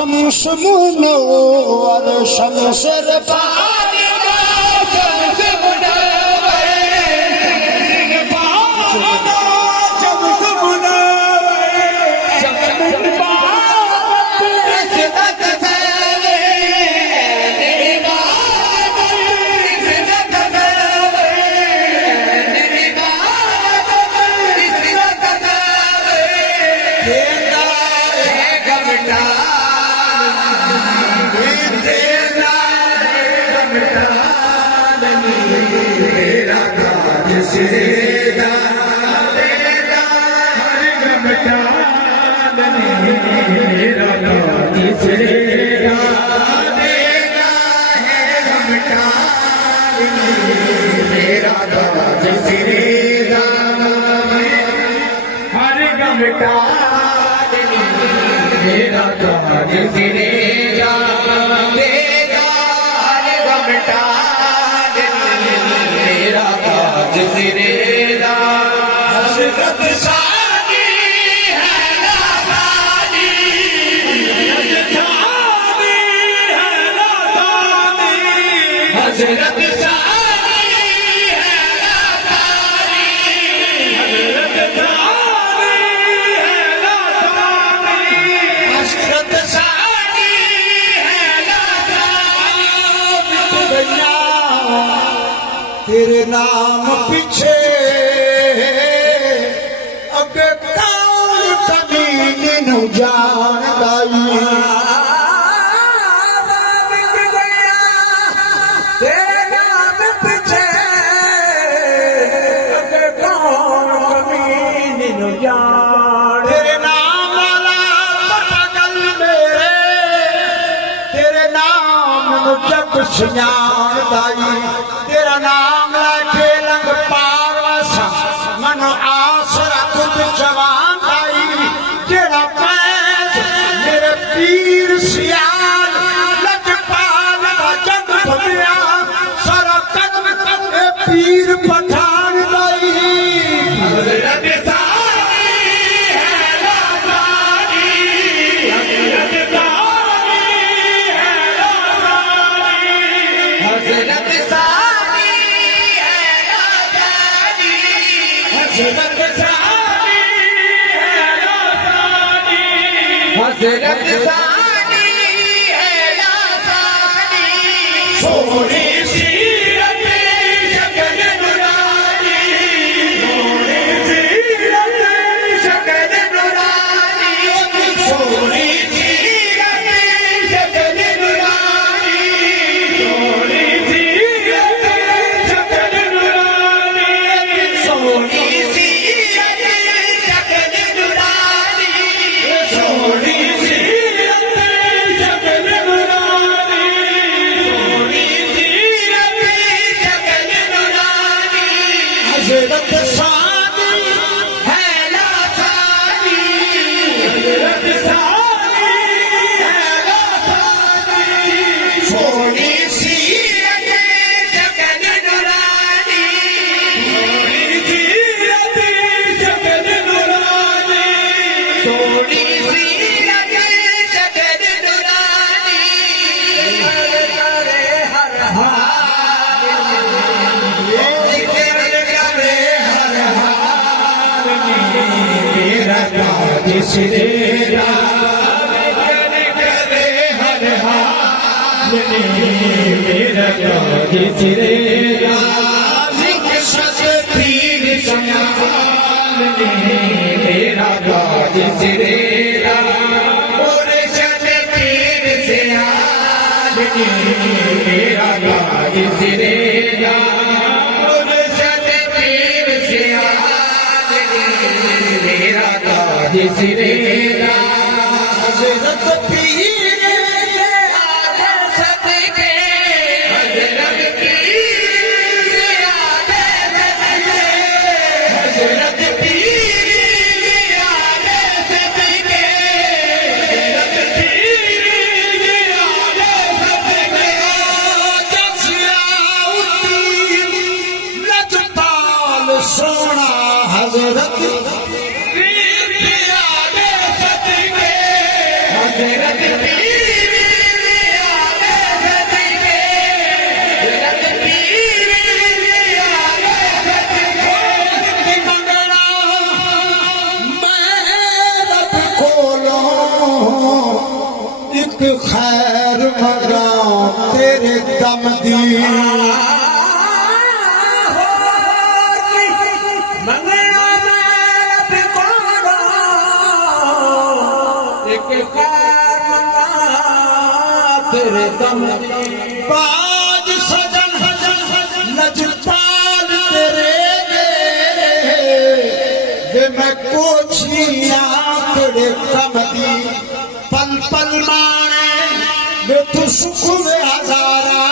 शम्स मुनव्वर शमशर पाएगा शम्स मुनव्वर पाएगा शम्स मुनव्वर इज़्ज़त से मेरी बात इज़्ज़त से मेरी बात इज़्ज़त से देता है घमटा मेरा काज सिरेगा देगा हर घमटा मेरा काज सिरेगा देगा है घमटा मेरा काज सिरेगा हर घमटा मेरा काज सिरेगा देगा हर घमटा मेरा काज सिरेगा हज़रत सादी है लासानी हज़रत सादी है लासानी हज़रत सादी है लासानी हज़रत सादी है लासानी तेरे नाम पीछे अगे कौन कभी न जान गाई तेरे नाम पीछे अगे कौन कभी न जान तेरे नाम वाला पटगल मेरे तेरे नाम नु जग सियाण दाई तेरा नाम लाके लंग पारवसा मन आसरा खुद जवान आई जेड़ा पैज मेरे पीर सियाल लजपाल का जग भमिया सारा कदम कदे पीर पठान लाई हज़रत सादी है लासानी हज़रत सादी है लासानी हज़रत सादी हज़रत सादी है लासानी हज़रत सादी है लासानी सोनी सीरत शक्ल नूरानी सोनी सीरत शक्ल नूरानी सोनी सीरत शक्ल नूरानी सोनी सीरत शक्ल नूरानी सोनी हज़रत सादी है लासानी हज़रत सादी है लासानी सोनी सीरत शक्ल नूरानी सोनी सीरत शक्ल नूरानी सोनी सीरत शक्ल नूरानी करे हर मेरा काज सिरेगा करे हर हाल मेरा काज सिरेगा सच पीर सयाल मेरा काज सिरेगा और सच पीर सयाल मेरा काज सिरेगा और सच पीर सयाल मेरा काज सिरेगा हज़रत पीर के आगे सदके हज़रत पीर के आगे सदके हज़रत पीर के आगे सदके हज़रत पीर के आगे सदके जसियाउद्दीन लजपाल सोना हज़रत कम दी मंगना में कौड़ा एक कार मंगा तेरे दम बाज सजन लजपाल तेरे वे मैं कोचिया तेरे कम दी पल पल माने वे तू सुख में हजारा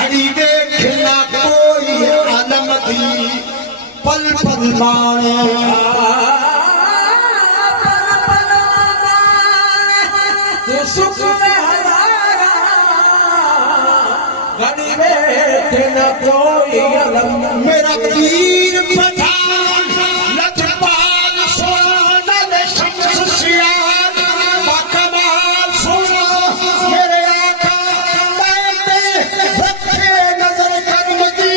घड़ी देखना कोई आलम दी पल पल माने सुख में हजारा घड़ी में न कोई अलम मेरा वीर पठान लजपाल सोनल शम्स सियार बाकमाल सोना मेरे आका बैठे रखे नजर करम दी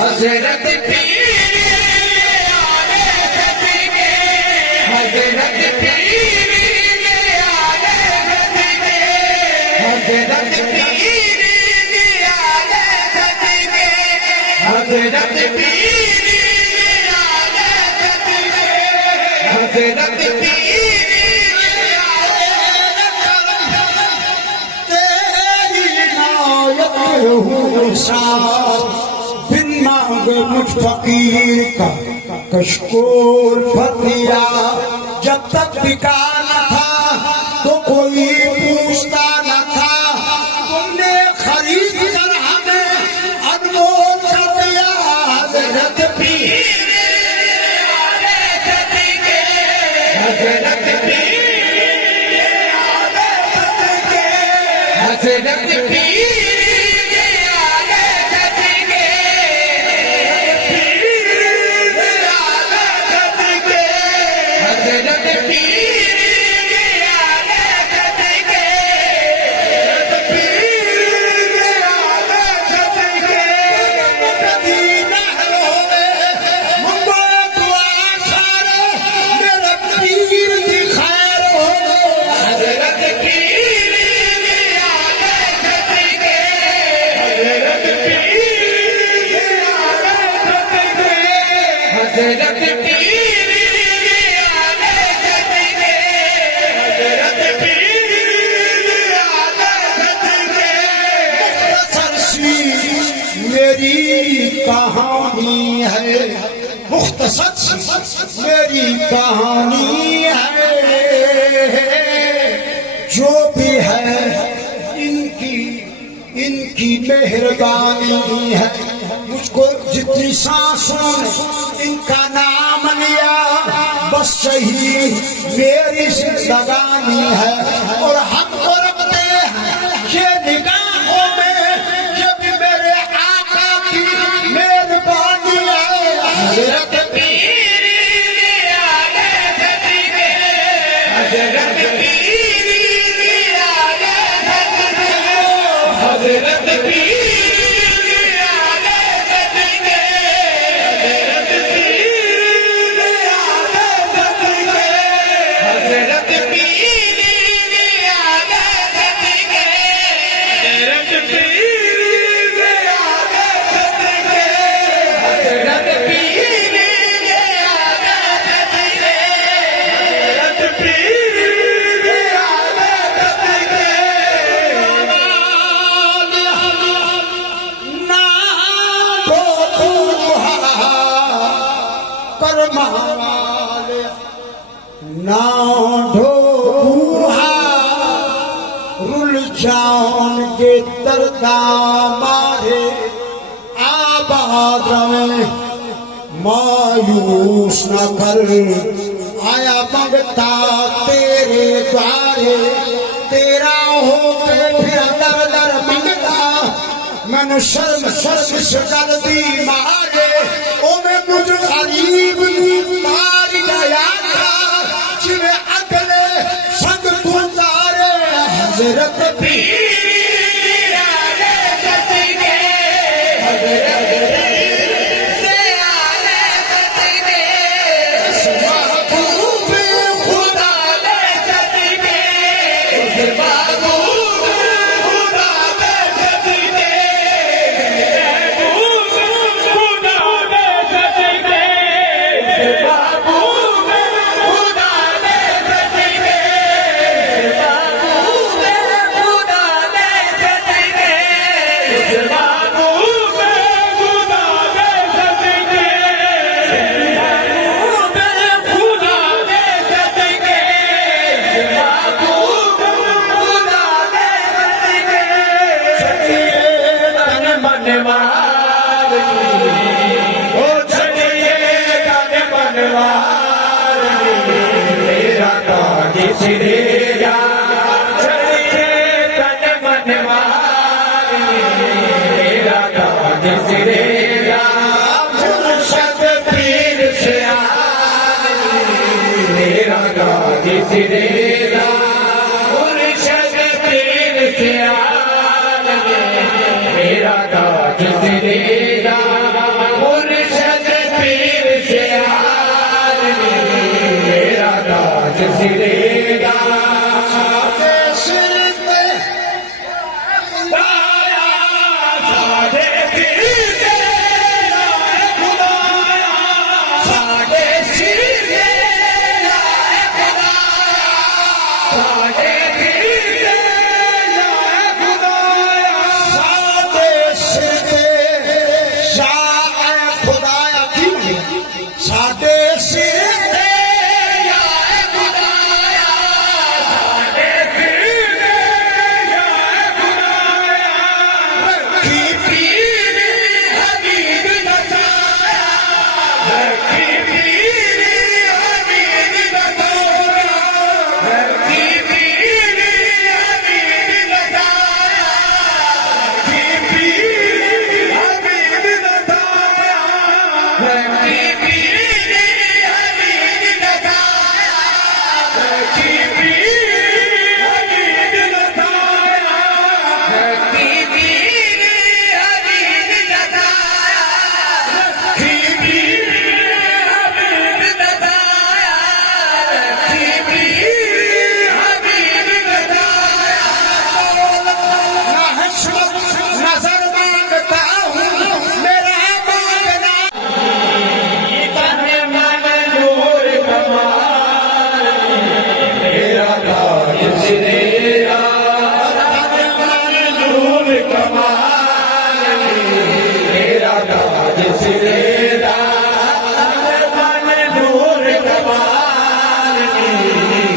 हजरत पीर आले खतीबे हजरत पीर आले खतीबे हजरत पीर आले खतीबे हजरत पीर आले खतीबे हजरत पीर तेरी नायत हूँ साथ बिन मांगे मुझ फकीर का कशकोल फतिया जब तक बिका न था तो कोई पूछता न था तुमने खरीद कर हमें अनमोल कर दिया हजरत पीर आले खतीबे हजरत पीर आले खतीबे हजरत पीर आले खतीबे पीर आले खतीबे हजरत पीर आले खतीबे पीर आले खतीबे मदीना होवे मुंबई दुआ सारे मेरा पीर दी खैर होवे हजरत पीर आले खतीबे हजरत पीर आले खतीबे हजरत पीर आले खतीबे हजरत पीर आले खतीबे सरसी मेरी कहानी है मुख्तसर मेरी कहानी है जो भी है इनकी मेहरबानी है मुझको जितनी सांसों ने इनका नाम लिया बस सही मेरी जिंदगानी है और हम को रखते हैं ये निगाहों में ये भी मेरे आका की मेहरबानी है हजरत पीर आले खतीबे हजरत पीर आले खतीबे हजरत पीर आले खतीबे हजरत पीर आले खतीबे हजरत पीर आले खतीबे हजरत पीर आले खतीबे हजरत पीर आले खतीबे हजरत पीर आले खतीबे ना दो करमावाले ना ढोहा रुल जाओगे दरदा मारे आबाद में मायूस न कर आया मंगता तेरे द्वारे तेरा हो के फिर दर दर मंगता मैंने शर्म से जल्दी मारे ओ मैं मुझ गरीब मार गया था जिन्हें अगले संग तू तारे हजरत पीर आले खतीबे हजरत पीर आले खतीबे महबूब खुदा आले खतीबे महबूब खुदा आले खतीबे मनवार ओ चलिए तन मनवार मेरा ताज सिरेरा चलिए तन मनवार मेरा ताज सिरेरा मुर्शद पीर से मेरा ताज सिरेरा मुर्शद पीर से मेरा ताज सिरेरा मुर्शद पीर से मेरा ताज सिरेरा सादे सिर पे खुदाया सादे सिर पे खुदाया सादे सिर पे सादे सिर पे खुदाया सादे सिर पे शाह खुदाया की सादे सिर पे नजर मांगता हूँ मेरा मांगना तन मन नूर कमाल मेरा ताज सिरेरा तन मन नूर कमाल मेरा ताज सिरेरा तन मन नूर कमाल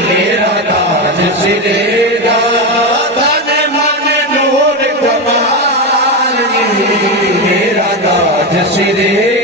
मेरा ताज सिरेरा तन मन नूर कमाल मेरा ताज सिरेरा